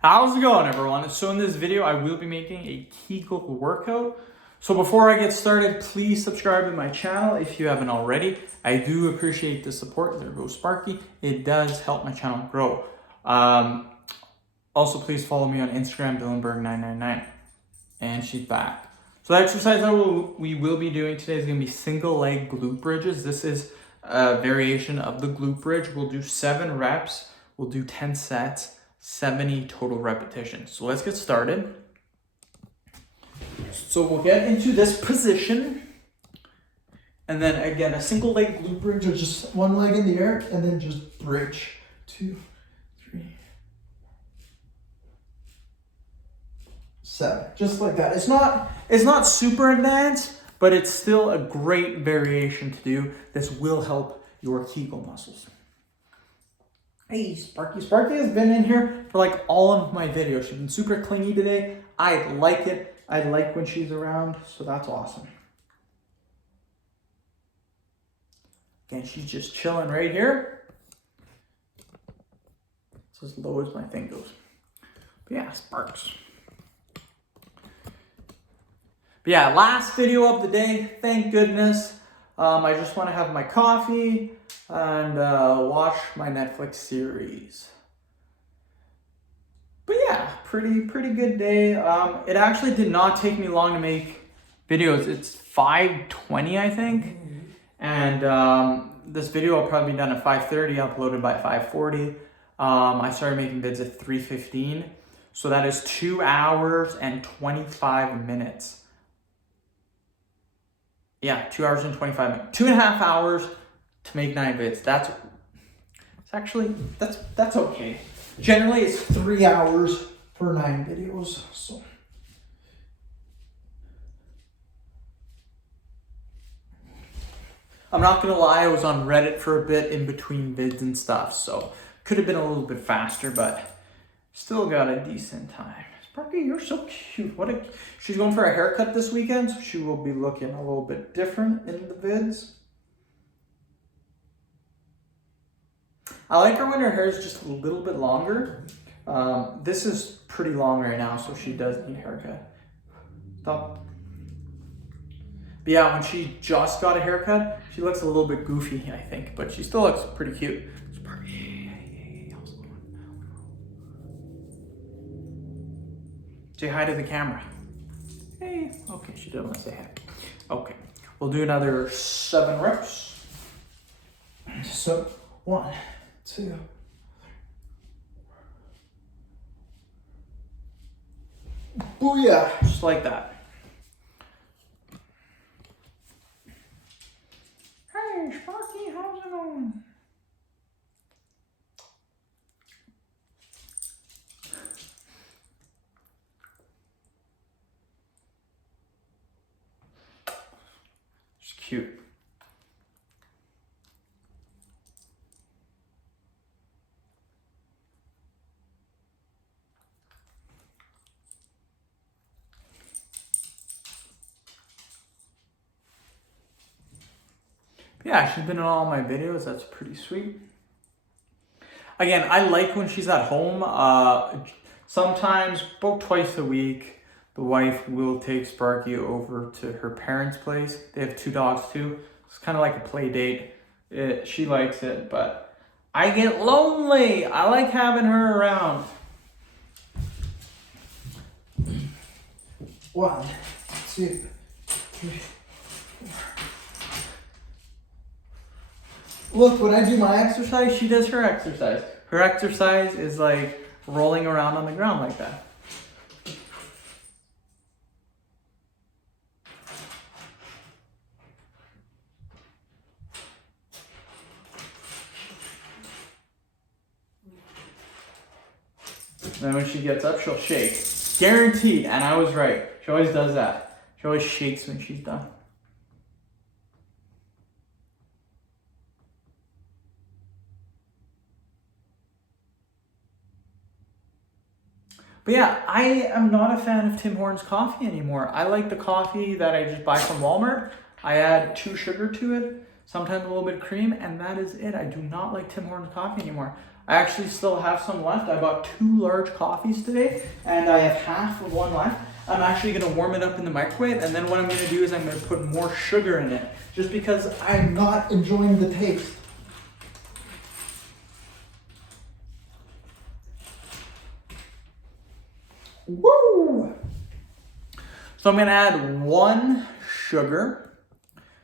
How's it going, everyone? So in this video, I will be making a kegel workout. So before I get started, please subscribe to my channel if you haven't already. I do appreciate the support. There goes Sparky. It does help my channel grow. Also, please follow me on Instagram, Dylanberg999. And she's back. So the exercise we will be doing today is going to be single leg glute bridges. This is a variation of the glute bridge. We'll do 7 reps. We'll do 10 sets. 70 total repetitions. So let's get started. So we'll get into this position. And then again, a single leg glute bridge or just one leg in the air and then just bridge. 2, 3, 7. Just like that. It's not super advanced, but it's still a great variation to do. This will help your kegel muscles. Hey, Sparky. Sparky has been in here for like all of my videos. She's been super clingy today. I like it. I like when she's around, so that's awesome. Again, she's just chilling right here. It's as low as my thing goes. But yeah, Sparks. But yeah, last video of the day, thank goodness. I just want to have my coffee and watch my Netflix series. But yeah, pretty good day. It actually did not take me long to make videos. It's 5:20, I think. And this video will probably be done at 5:30, uploaded by 5:40. I started making vids at 3:15. So that is 2 hours and 25 minutes. Yeah, 2 hours and 25 minutes. 2.5 hours to make 9 vids. That's okay. Generally, it's 3 hours for 9 videos. So I'm not gonna lie, I was on Reddit for a bit in between vids and stuff, so could have been a little bit faster, but still got a decent time. Sparky, you're so cute. She's going for a haircut this weekend, so she will be looking a little bit different in the vids. I like her when her hair is just a little bit longer. This is pretty long right now, so she does need a haircut. Stop. But yeah, when she just got a haircut, she looks a little bit goofy, I think, but she still looks pretty cute. Say hi to the camera. Hey. Okay, she didn't want to say hi. Okay, we'll do another 7 reps. So 1, 2, 3. Booyah! Just like that. Hey, Sparky, how's it going? She's cute. Yeah, she's been in all my videos. That's pretty sweet. Again, I like when she's at home. Sometimes, about twice a week, the wife will take Sparky over to her parents' place. They have 2 dogs too. It's kind of like a play date. She likes it, but I get lonely. I like having her around. 1, 2, 3. Look, when I do my exercise, she does her exercise. Her exercise is like rolling around on the ground like that. Then when she gets up, she'll shake. Guaranteed, and I was right. She always does that. She always shakes when she's done. But yeah, I am not a fan of Tim Hortons coffee anymore. I like the coffee that I just buy from Walmart. I add 2 sugar to it, sometimes a little bit of cream, and that is it. I do not like Tim Hortons coffee anymore. I actually still have some left. I bought 2 large coffees today, and I have half of one left. I'm actually gonna warm it up in the microwave, and then what I'm gonna do is I'm gonna put more sugar in it, just because I'm not enjoying the taste. Woo! So I'm gonna add 1 sugar.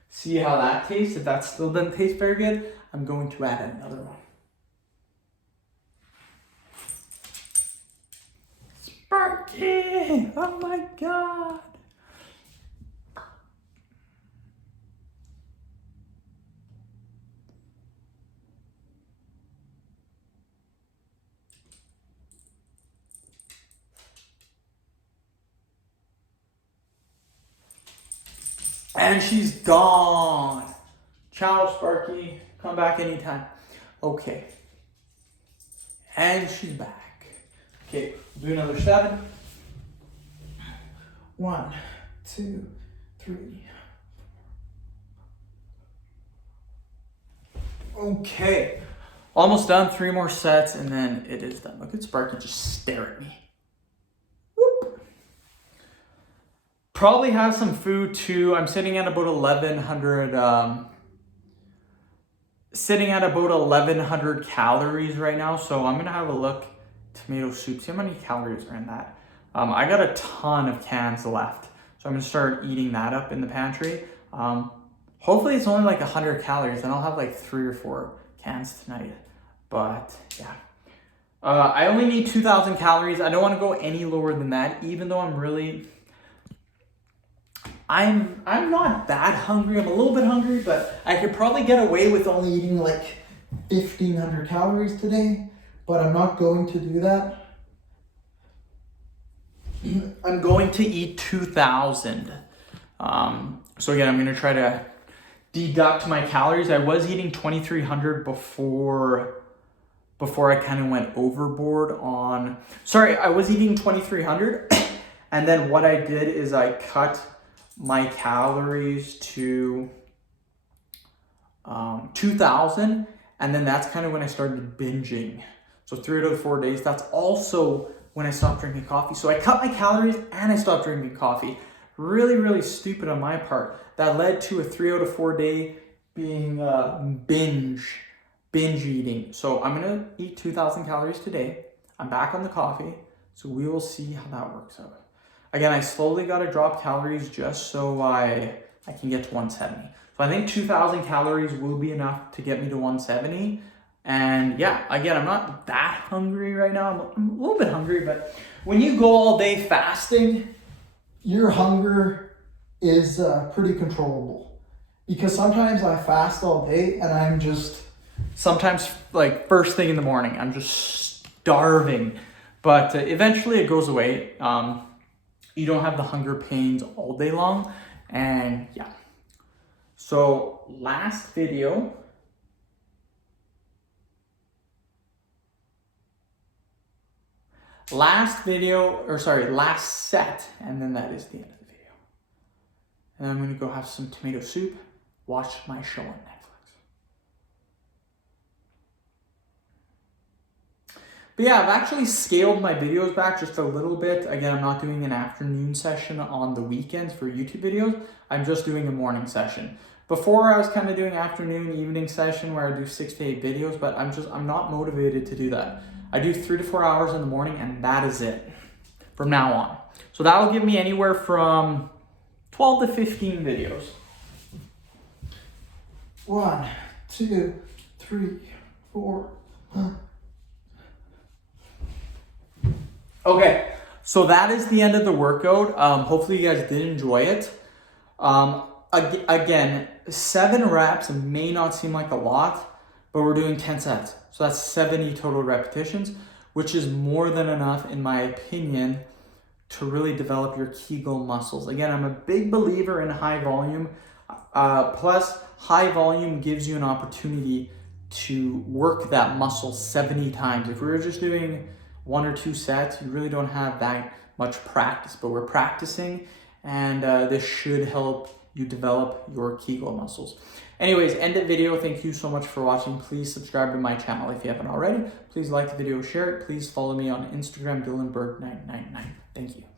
See how that tastes. If that still doesn't taste very good, I'm going to add another one. Sparky! Oh my God! And she's gone. Ciao, Sparky. Come back anytime. Okay. And she's back. Okay, do another 7. 1, 2, 3. Okay. Almost done. 3 more sets and then it is done. Look at Sparky just stare at me. Whoop. Probably have some food too. I'm sitting at about 1100 calories right now. So I'm gonna have a look. Tomato soup. See how many calories are in that. I got a ton of cans left, so I'm gonna start eating that up in the pantry. Hopefully it's only like 100 calories, and I'll have like 3 or 4 cans tonight. But yeah, I only need 2,000 calories. I don't want to go any lower than that, even though I'm not that hungry. I'm a little bit hungry, but I could probably get away with only eating like 1,500 calories today. But I'm not going to do that. I'm going to eat 2,000. So again, I'm going to try to deduct my calories. I was eating 2,300 before I kind of went overboard on. Sorry, I was eating 2,300, and then what I did is I cut my calories to 2,000, and then that's kind of when I started binging. So 3 out of 4 days, that's also when I stopped drinking coffee. So I cut my calories and I stopped drinking coffee. Really, really stupid on my part. That led to a 3 out of 4 day being binge eating. So I'm gonna eat 2,000 calories today. I'm back on the coffee, so we will see how that works out. Again, I slowly gotta drop calories just so I can get to 170. So I think 2,000 calories will be enough to get me to 170. And yeah, again, I'm not that hungry right now. I'm a little bit hungry, but when you go all day fasting, your hunger is pretty controllable. Because sometimes I fast all day and I'm just, sometimes like first thing in the morning, I'm just starving. But eventually it goes away. You don't have the hunger pains all day long. And yeah. So last set, and then that is the end of the video. And I'm gonna go have some tomato soup, watch my show on Netflix. But yeah, I've actually scaled my videos back just a little bit. Again, I'm not doing an afternoon session on the weekends for YouTube videos. I'm just doing a morning session. Before I was kind of doing afternoon, evening session where I do 6 to 8 videos, but I'm not motivated to do that. I do 3 to 4 hours in the morning and that is it from now on. So that will give me anywhere from 12 to 15 videos. 1, 2, 3, 4. Okay, so that is the end of the workout. Hopefully you guys did enjoy it. Again, 7 reps may not seem like a lot, but we're doing 10 sets. So that's 70 total repetitions, which is more than enough, in my opinion, to really develop your Kegel muscles. Again, I'm a big believer in high volume. Plus, high volume gives you an opportunity to work that muscle 70 times. If we were just doing 1 or 2 sets, you really don't have that much practice, but we're practicing, and this should help you develop your Kegel muscles. Anyways, end the video. Thank you so much for watching. Please subscribe to my channel if you haven't already. Please like the video, share it. Please follow me on Instagram, DylanBerg999. Thank you.